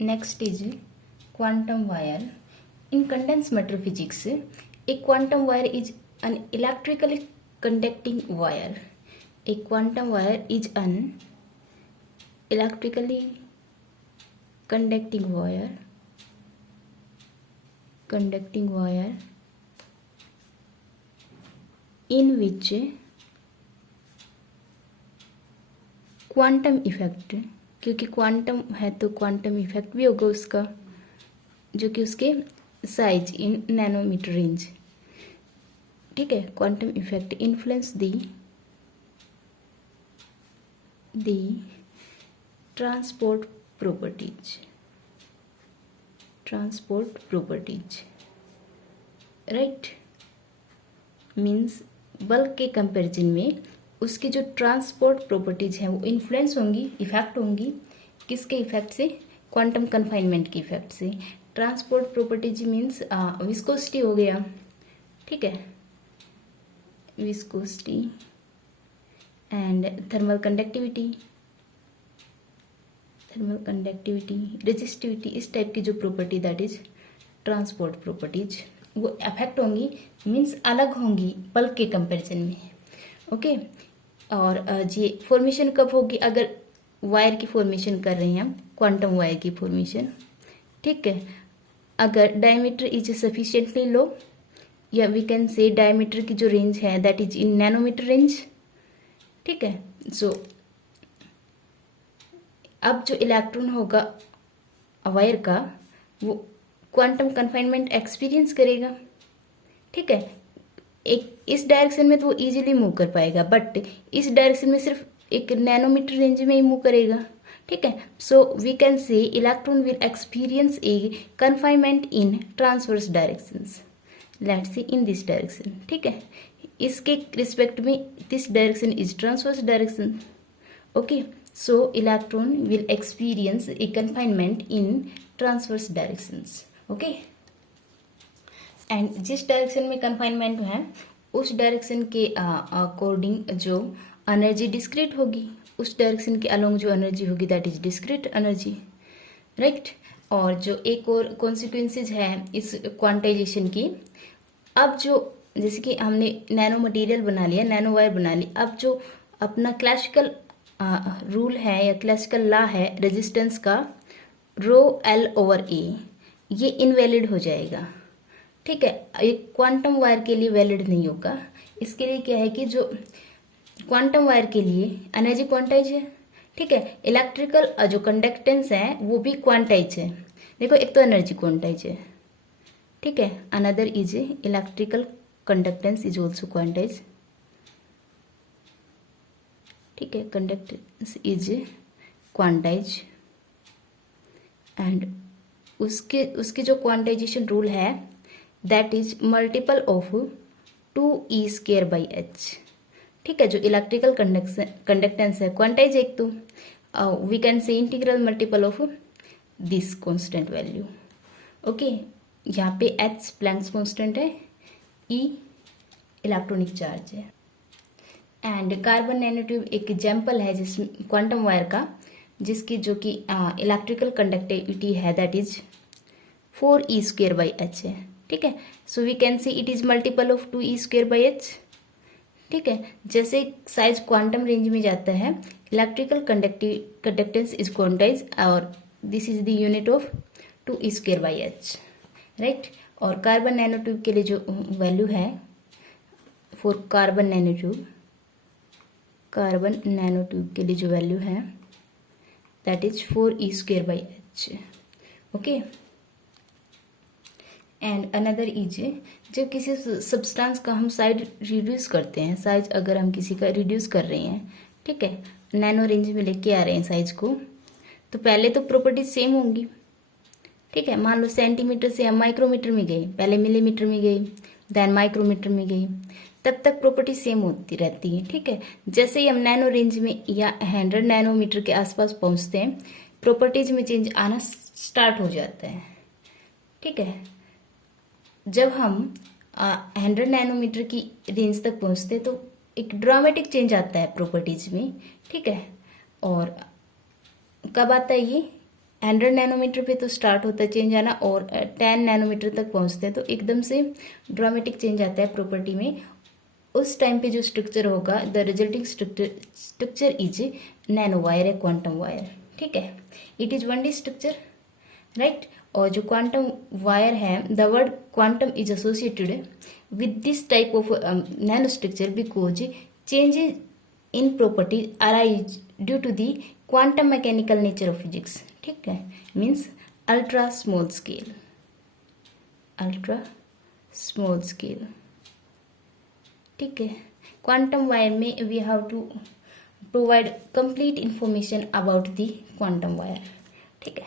Next is quantum wire. In condensed matter physics, a quantum wire is an electrically conducting wire. A quantum wire is an electrically conducting wire in which quantum effect, क्योंकि quantum है तो quantum effect भी होगा उसका, जो कि उसके size in nanometer range, ठीक है। क्वांटम इफेक्ट इन्फ्लुएंस दी transport properties, right. Means bulk के कंपैरिजन में उसकी जो ट्रांसपोर्ट प्रॉपर्टीज हैं वो इन्फ्लुएंस होंगी, इफेक्ट होंगी, किसके इफेक्ट से? क्वांटम कन्फाइनमेंट के इफेक्ट से। ट्रांसपोर्ट प्रॉपर्टीज मीन्स विस्कोसिटी हो गया, ठीक है, viscosity and thermal conductivity, resistivity, इस टाइप की जो property that is transport properties वो अफेक्ट होंगी, मीन्स अलग होंगी बल्क के कंपैरिजन में, ओके। और ये फॉर्मेशन कब होगी? अगर वायर की फॉर्मेशन कर रहे हैं हम, क्वांटम वायर की फॉर्मेशन, ठीक है। अगर डायमीटर इज सफिशिएंटली लो, या वी कैन से डायमीटर की जो रेंज है that is in nanometer range, ठीक है। सो अब जो इलेक्ट्रॉन होगा वायर का वो क्वांटम कन्फाइनमेंट एक्सपीरियंस करेगा, ठीक है। एक इस डायरेक्शन में तो वो इजीली मूव कर पाएगा, बट इस डायरेक्शन में सिर्फ एक नैनोमीटर रेंज में ही मूव करेगा, ठीक है। So we can say electron will experience a confinement in transverse directions, let's say in this direction, ठीक है। इसके रिस्पेक्ट में this direction is transverse direction, okay. So electron will experience a confinement in transverse directions, okay. And जिस direction में confinement है उस direction के according जो एनर्जी डिस्क्रीट होगी, उस डायरेक्शन के अलोंग जो एनर्जी होगी that is discrete energy, right. और जो एक और कॉन्सिक्वेंसेज है इस क्वांटाइजेशन की, अब जो जैसे कि हमने नैनो मटेरियल बना लिया, नैनो वायर बना ली, अब जो अपना क्लासिकल रूल है या क्लासिकल लॉ है रेजिस्टेंस का, ρL/A, ये इनवैलिड हो जाएगा, ठीक है। एक क्वांटम वायर के लिए वैलिड नहीं होगा। इसके लिए क्या है कि जो क्वांटम वायर के लिए एनर्जी क्वांटाइज है, ठीक है। इलेक्ट्रिकल जो कंडक्टेंस है वो भी क्वांटाइज है। देखो, एक तो एनर्जी क्वांटाइज है, ठीक है, another is electrical conductance is also quantize, ठीक है। कंडक्टेंस इज क्वांटाइज एंड उसकी जो क्वांटाइजेशन रूल है that is multiple of 2E²/h, ठीक है। जो इलेक्ट्रिकल कंडक्टेंस है क्वांटाइज एक, तो we can say integral multiple of this constant value, okay. यहाँ पे h प्लैंक्स कांस्टेंट है, E इलेक्ट्रॉनिक चार्ज है। एंड कार्बन नैनोट्यूब एक एग्जाम्पल है जिस क्वांटम वायर का, जिसकी जो कि इलेक्ट्रिकल कंडक्टिविटी है दैट इज 4E²/h है, ठीक है। So we can see it is multiple of 2E²/h, ठीक है। जैसे साइज क्वांटम रेंज में जाता है, इलेक्ट्रिकल कंडक्टेंस इज क्वांटाइज और this is the unit of 2E²/h, right. और कार्बन नैनोट्यूब के लिए जो वैल्यू है फॉर कार्बन नैनोट्यूब के लिए जो वैल्यू है that is 4E²/h, okay. And another is, जब किसी सब्सटेंस का हम साइज रिड्यूस करते हैं, साइज अगर हम किसी का रिड्यूस कर रहे हैं, ठीक है, नैनो रेंज में लेके आ रहे हैं साइज को, तो पहले तो प्रॉपर्टीज सेम होंगी, ठीक है। मान लो सेंटीमीटर से हम माइक्रोमीटर में गए, पहले मिलीमीटर में गए, देन माइक्रोमीटर में गए, तब तक प्रॉपर्टी सेम होती रहती है, ठीक है। जैसे ही हम नैनो रेंज में या 100 नैनोमीटर के आसपास पहुंचते हैं, प्रॉपर्टीज में चेंज आना स्टार्ट हो जाता है, ठीक है। जब हम 100 नैनोमीटर की रेंज तक पहुंचते हैं तो एक ड्रामेटिक चेंज आता है प्रॉपर्टीज में, ठीक है। और कब आता है ये? 100 नैनोमीटर पे तो स्टार्ट होता है चेंज आना और 10 नैनोमीटर तक पहुंचते हैं, तो एकदम से ड्रामेटिक चेंज आता है प्रॉपर्टी में। उस टाइम पे जो स्ट्रक्चर होगा, the resulting structure is nano wire या क्वांटम वायर। ठीक है, it is 1D structure, right. और जो क्वांटम वायर है, the word quantum is associated with this type of nano structure because changes in property arise due to the quantum mechanical nature of physics. ठीक है, means ultra small scale, ultra small scale. ठीक है, quantum wire में we have to provide complete information about the quantum wire. ठीक है,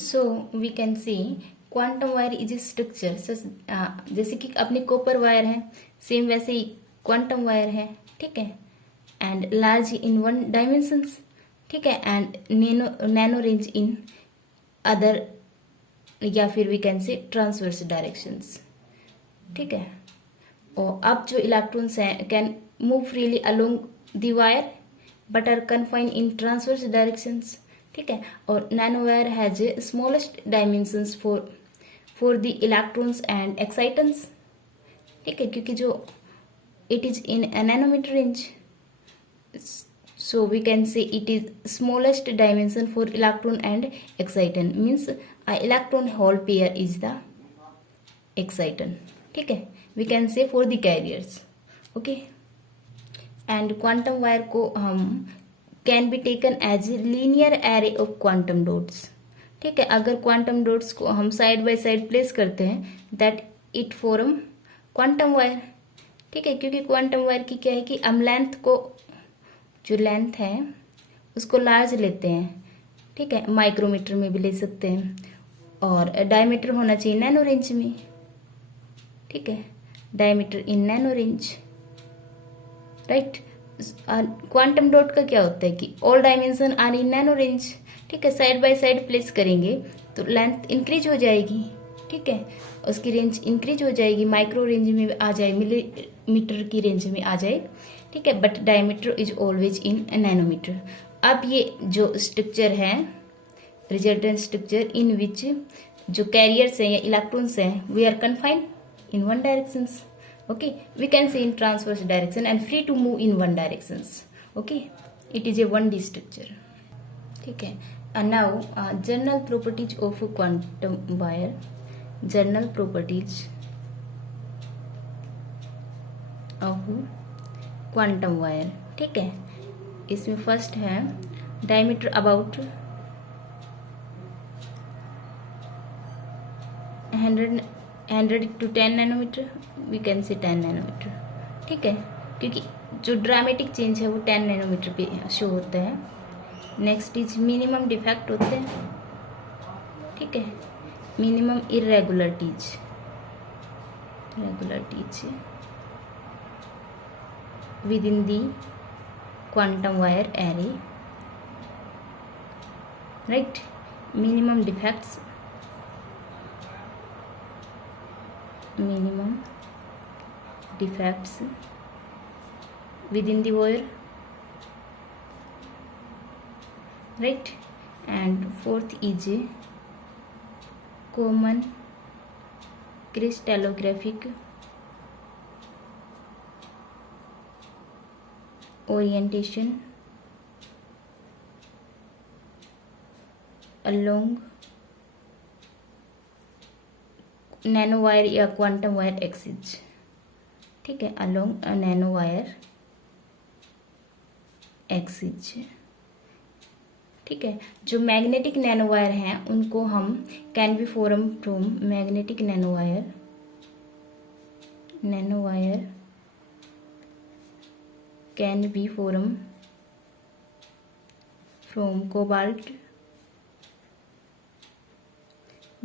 so we can see quantum wire is a structure, जैसे कि अपने कॉपर वायर है, सेम वैसे ही क्वांटम वायर है। ठीक है, एंड लार्ज इन 1 डायमेंशंस। ठीक है, and nano range in other, या फिर we can say transverse directions. ठीक है, और अब जो इलेक्ट्रॉन्स हैं can move freely along the wire but are confined in transverse directions. ठीक है, और nano wire has smallest dimensions for the electrons and excitons. ठीक है, क्योंकि जो it is in nanometer range, so we can say it is smallest dimension for electron and exciton, means a electron hole pair is the exciton. ठीक है, we can say for the carriers. okay, and quantum wire को हम can be taken as linear array of quantum dots. ठीक है, अगर quantum dots को हम side by side place करते हैं that it form quantum wire. ठीक है, क्योंकि क्वांटम वायर की क्या है कि हम लेंथ को, जो लेंथ है उसको लार्ज लेते हैं। ठीक है, माइक्रोमीटर में भी ले सकते हैं, और डायमीटर होना चाहिए नैनो रेंज में। ठीक है, diameter in nano range, right. Quantum dot का क्या होता है कि all dimension are in nano range. ठीक है, साइड बाय साइड प्लेस करेंगे तो लेंथ इंक्रीज हो जाएगी। ठीक है, उसकी रेंज इंक्रीज हो जाएगी, माइक्रो रेंज में आ जाए, मिलीमीटर की रेंज में आ जाए। ठीक है, but diameter is always in nanometer. अब ये जो स्ट्रक्चर है, रिजल्टेंट स्ट्रक्चर इन विच जो कैरियर्स हैं या इलेक्ट्रॉन्स हैं, we are confined in 1 directions. Okay, we can say in transverse direction and free to move in 1 directions. Okay, it is a 1D structure. ठीक है, and now general properties of quantum wire. General properties of quantum wire. ठीक है, इसमें first है diameter about 100 to 10 nanometer, we can say 10 nanometre. ठीक है, क्योंकि जो ड्रामेटिक चेंज है वो 10 नैनोमीटर पे शो होता है। नेक्स्ट इज मिनिमम डिफेक्ट होते हैं। ठीक है, minimum irregularities with in the quantum wire array, right. Minimum defects with in the wire, right, and fourth is common crystallographic orientation along nano wire या quantum wire axis. ठीक है, along a nano wire axis. ठीक है, जो magnetic nano wire हैं उनको हम can be form from magnetic nano wire can be form from cobalt,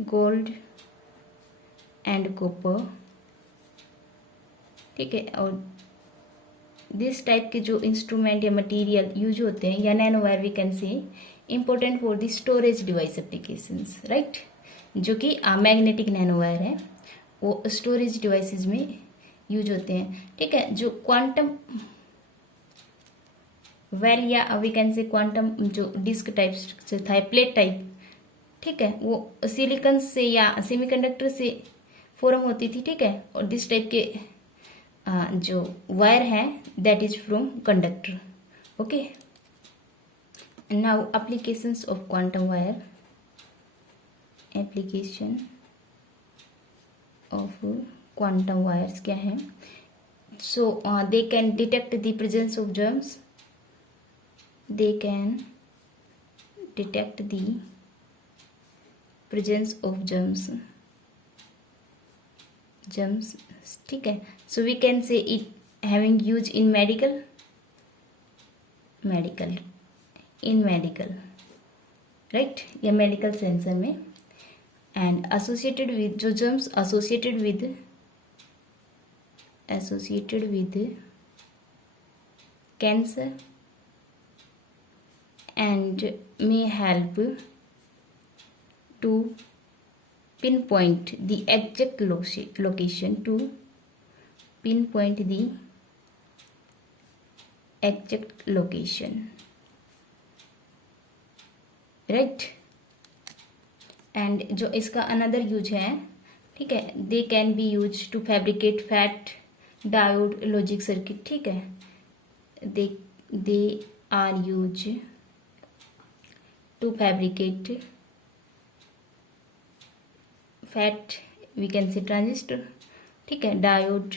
gold and copper. ठीक है, और दिस टाइप के जो इंस्ट्रूमेंट या मटेरियल यूज होते हैं या nano wire, we can say important for the storage device applications, right. जो कि मैग्नेटिक नैनो वायर है वो स्टोरेज डिवाइसेस में यूज होते हैं। ठीक है, जो क्वांटम वेल या वी कैन से क्वांटम जो डिस्क टाइप स्ट्रक्चर था, प्लेट टाइप, ठीक है, वो सिलिकॉन से या सेमीकंडक्टर से फॉर्म होती थी, ठीक है। और दिस टाइप के जो वायर है that is from conductor, okay. Now applications of quantum wire, application of quantum wires क्या है? So they can detect the presence of germs, they can detect the presence of germs, ठीक है। So we can say it having use in medical, in medical, right, या medical sensor में। And associated with जो germs associated with cancer and may help to pinpoint the exact location, to pinpoint the exact location, right? And जो इसका another use है, ठीक है, they can be use to fabricate FET diode logic circuit, ठीक है। They are use to fabricate FET, we can say transistor, ठीक है, diode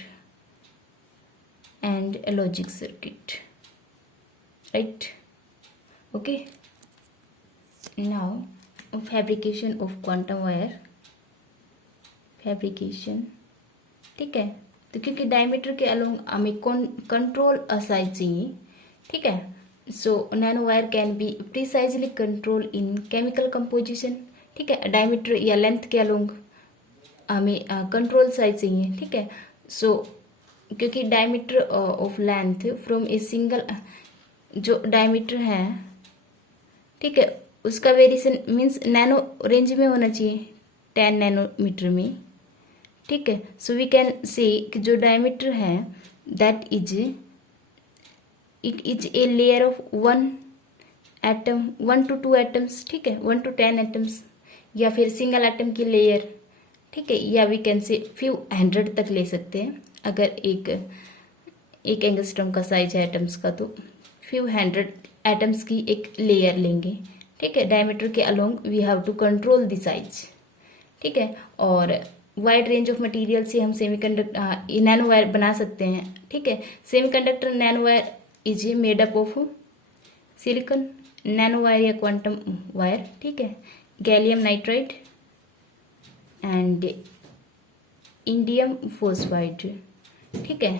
and logic circuit, right, okay. Now fabrication of quantum wire, fabrication, ठीक है। तो क्योंकि diameter के along हमें कंट्रोल साइज चाहिए, ठीक है। So nano wire can be precisely control in chemical composition, ठीक है। डायमीटर या लेंथ के अलोंग हमें कंट्रोल साइज चाहिए, ठीक है। सो क्योंकि diameter of length from a single, जो डायमीटर है, ठीक है, उसका वेरिएशन मीन्स नैनो रेंज में होना चाहिए, 10 नैनोमीटर में, ठीक है। सो वी कैन से कि जो डायमीटर है that is it is a layer of 1 atom, 1 to 2 atoms, ठीक है, 1 to 10 एटम्स, या फिर सिंगल एटम की लेयर, ठीक है, या we can say few hundred तक ले सकते हैं। अगर एक एंगस्ट्रॉम का साइज है एटम्स का, तो फ्यू हंड्रेड एटम्स की एक लेयर लेंगे, ठीक है। डायमीटर के along we have to control the size, ठीक है। और वाइड रेंज ऑफ मटेरियल से हम सेमीकंडक्टर नैनो वायर बना सकते हैं, ठीक है। Semiconductor nano wire is made up of silicon nano wire या क्वांटम वायर, ठीक है, gallium nitride and indium phosphide, ठीक है।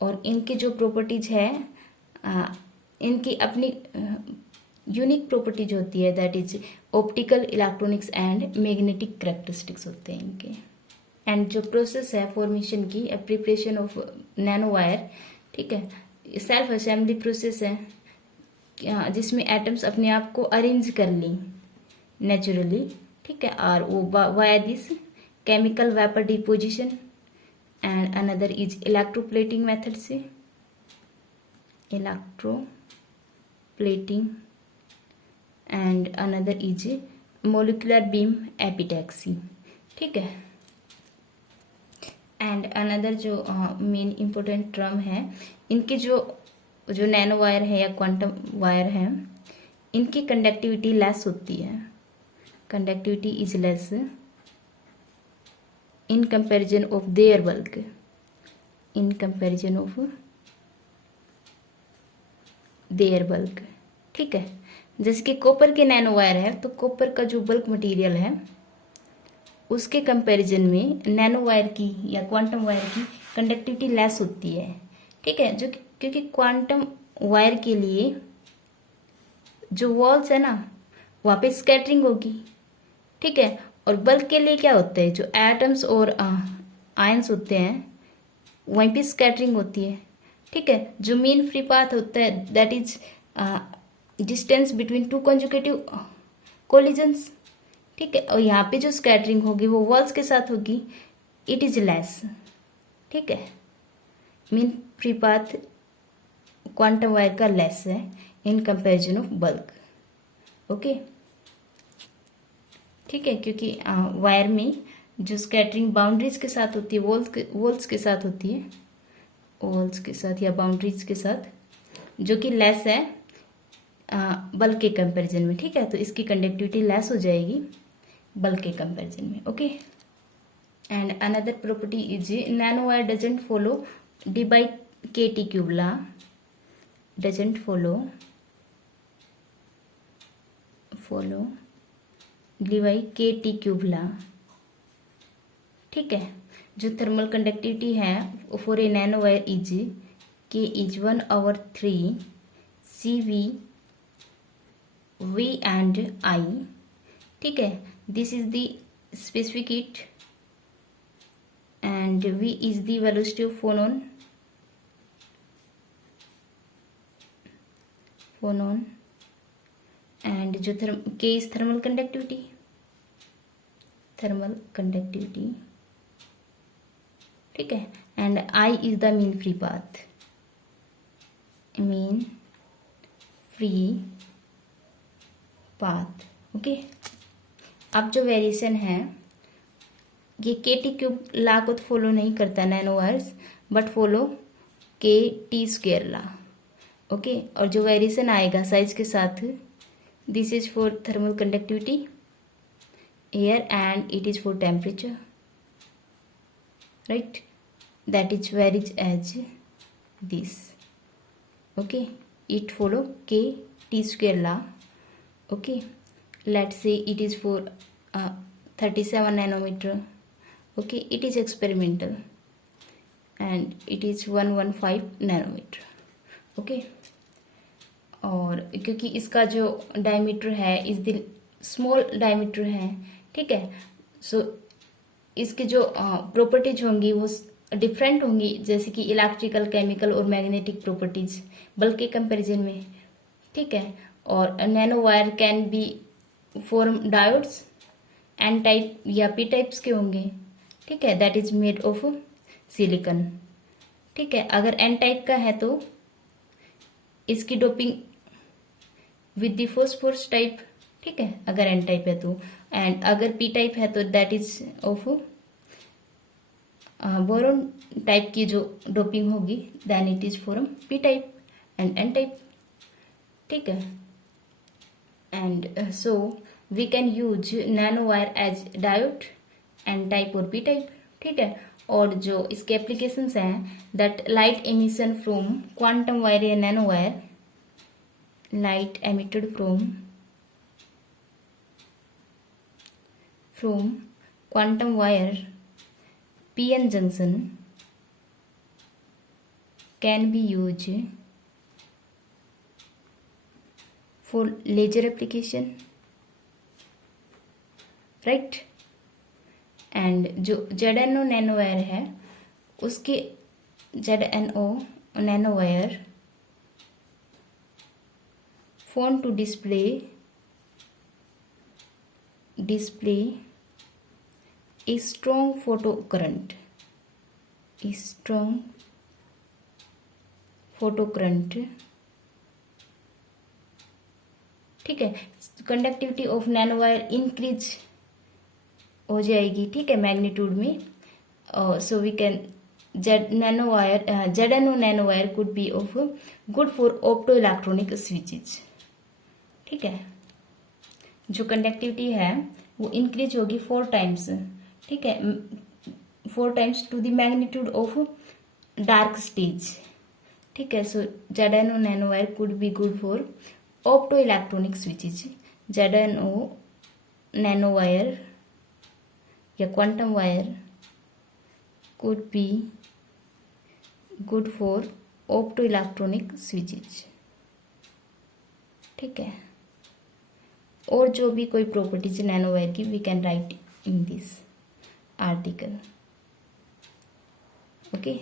और इनकी जो प्रॉपर्टीज है, इनकी अपनी यूनिक प्रॉपर्टीज होती है, that is optical, electronics and magnetic characteristics होते हैं इनके। एंड जो प्रोसेस है फॉर्मेशन की, प्रिपरेशन ऑफ नैनो वायर, ठीक है, सेल्फ असेंबली प्रोसेस है, जिसमें एटम्स अपने आप को अरेंज कर ली नेचुरली, ठीक है। और वो via this chemical vapour deposition, and another is electroplating method से, electroplating, and another is molecular beam epitaxy, ठीक है। एंड अनदर जो मेन इंपॉर्टेंट टर्म है, इनकी जो नैनो वायर है या क्वांटम वायर है, इनकी कंडक्टिविटी लेस होती है, conductivity is less in comparison of their bulk, in comparison of their bulk, ठीक है। जैसे कि कॉपर के नैनो वायर है, तो कॉपर का जो बल्क मटेरियल है उसके कंपैरिजन में नैनो वायर की या क्वांटम वायर की कंडक्टिविटी लेस होती है, ठीक है। जो क्योंकि क्वांटम वायर के लिए जो वॉल्स है ना, वहाँ पे स्कैटरिंग होगी, ठीक है। और बल्क के लिए क्या होता है, जो एटम्स और आयंस होते हैं वहीं पे स्कैटरिंग होती है, ठीक है। जो मेन फ्री पाथ होता है that is distance between two conjugative collisions, ठीक है। और यहाँ पे जो स्कैटरिंग होगी वो वॉल्स के साथ होगी, इट इज लेस, ठीक है। Main free path quantum wire का लेस है in comparison of bulk. Okay, ठीक है, क्योंकि वायर में जो स्कैटरिंग बाउंड्रीज के साथ होती है, वॉल्स के साथ होती है, वॉल्स के साथ या बाउंड्रीज के साथ, जो कि लेस है बल्क के कंपैरिजन में। ठीक है, तो इसकी कंडक्टिविटी लेस हो जाएगी बल्क के कंपैरिजन में। Okay, and another property is nano wire doesn't follow D by K T cube law, doesn't follow D by K T cube law. ठीक है, जो थर्मल कंडक्टिविटी है for a nano wire is K is 1/3 CV V and I। ठीक है, this is the specific heat and V is the velocity of phonon and जो K is thermal conductivity. ठीक है, and I is the mean free path. Okay, अब जो variation है ये के टी क्यूब लॉ को तो फॉलो नहीं करता नैनो वायर्स, बट फॉलो के टी स्क्वेयर लॉ। ओके, और जो वेरिएशन आएगा साइज के साथ, this is for thermal conductivity air and it is for temperature, right, that is varies as this। okay, it follow k t square law। okay, let's say it is for 37 nanometer। okay, it is experimental and it is 115 nanometer। okay, और क्योंकि इसका जो diameter है इस the small diameter है, ठीक है, सो इसकी जो प्रॉपर्टीज होंगी वो डिफरेंट होंगी, जैसे कि इलेक्ट्रिकल, केमिकल और मैग्नेटिक प्रॉपर्टीज बल्क के कंपैरिजन में। ठीक है, और nano wire can be form diodes n type or p types के होंगे। ठीक है, that is made of silicon. ठीक है, अगर एन टाइप का है तो इसकी doping with the phosphorus type. ठीक है, अगर एन टाइप है तो, एंड अगर पी टाइप है तो that is of boron type की जो डोपिंग होगी, then it is form P type and N type. ठीक है, and so we can use nano wire as diode N type और पी टाइप। ठीक है, और जो इसके एप्लीकेशंस हैं, that light emission from quantum wire या nano wire, light emitted from quantum wire PN junction can be used for laser application, right। And जो ZNO nano wire है उसके ZNO nano wire phone to display a strong photocurrent, ठीक है, conductivity of nano wire increase हो जाएगी। ठीक है, magnitude में, so we can ZNO nano wire could be of good for opto electronic switches. ठीक है, जो कंडक्टिविटी है वो इंक्रीज होगी 4 टाइम्स। ठीक है, 4 times to the magnitude of dark stage. ठीक है, so ZNO nano wire could be good for opto electronic switches. ZNO nano wire या quantum wire could be good for opto electronic switches. ठीक है, और जो भी कोई प्रॉपर्टीज नैनो वायर की we can write in this article. Okay.